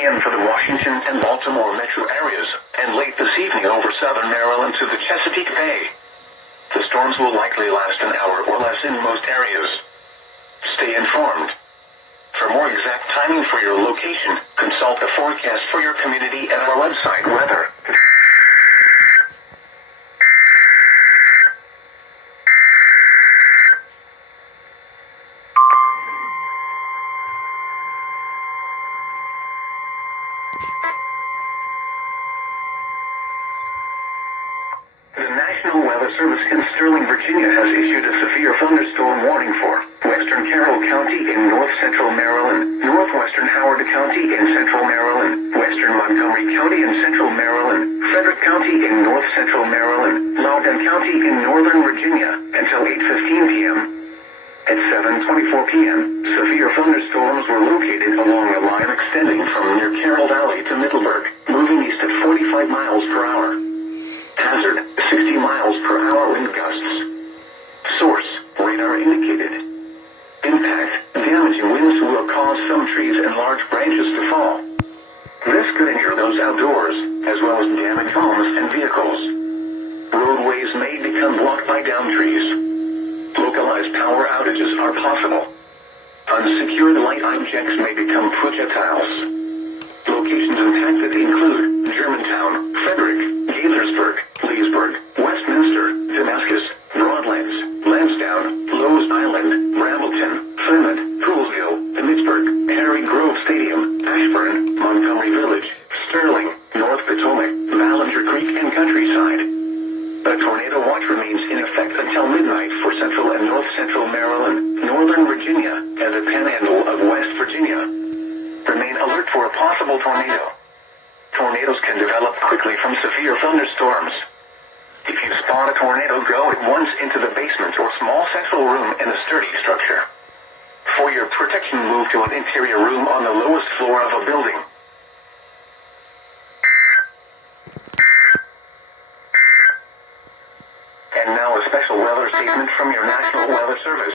p.m. for the Washington and Baltimore metro areas, and late this evening over southern Maryland to the Chesapeake Bay. The storms will likely last an hour or less in most areas. Stay informed. For more exact timing for your location, consult the forecast for your community at our website, Weather. The National Weather Service in Sterling, Virginia has issued a severe thunderstorm warning for western Carroll County in north-central Maryland, northwestern Howard County in central Maryland, western Montgomery County in central Maryland, Frederick County in north-central Maryland, Loudoun County in northern Virginia, until 8:15 p.m. At 7:24 p.m., severe thunderstorms were located along a line extending from near Carroll Valley to Middleburg, moving east at 45 miles per hour. Hazard, 60 miles per hour wind gusts. Source, radar indicated. Impact, damaging winds will cause some trees and large branches to fall. This could injure those outdoors, as well as damage homes and vehicles. Roadways may become blocked by downed trees. Localized power outages are possible. Unsecured light objects may become projectiles. Locations impacted include Germantown, Frederick, Gaithersburg, Leesburg, Westminster, Damascus, Broadlands, Lansdowne, Lowe's Island, Brambleton, Fremont, Poolsville, Pittsburgh, Harry Grove Stadium, Ashburn, Montgomery Village, Sterling, North Potomac, Ballinger Creek, and Countryside. A tornado watch remains in effect until midnight for central and north-central Maryland, northern Virginia, and the panhandle of West Virginia. Remain alert for a possible tornado. Tornadoes can develop quickly from severe thunderstorms. If you spot a tornado, go at once into the basement or small central room in a sturdy structure. For your protection, move to an interior room on the lowest floor of a building. And now a special weather statement from your National Weather Service.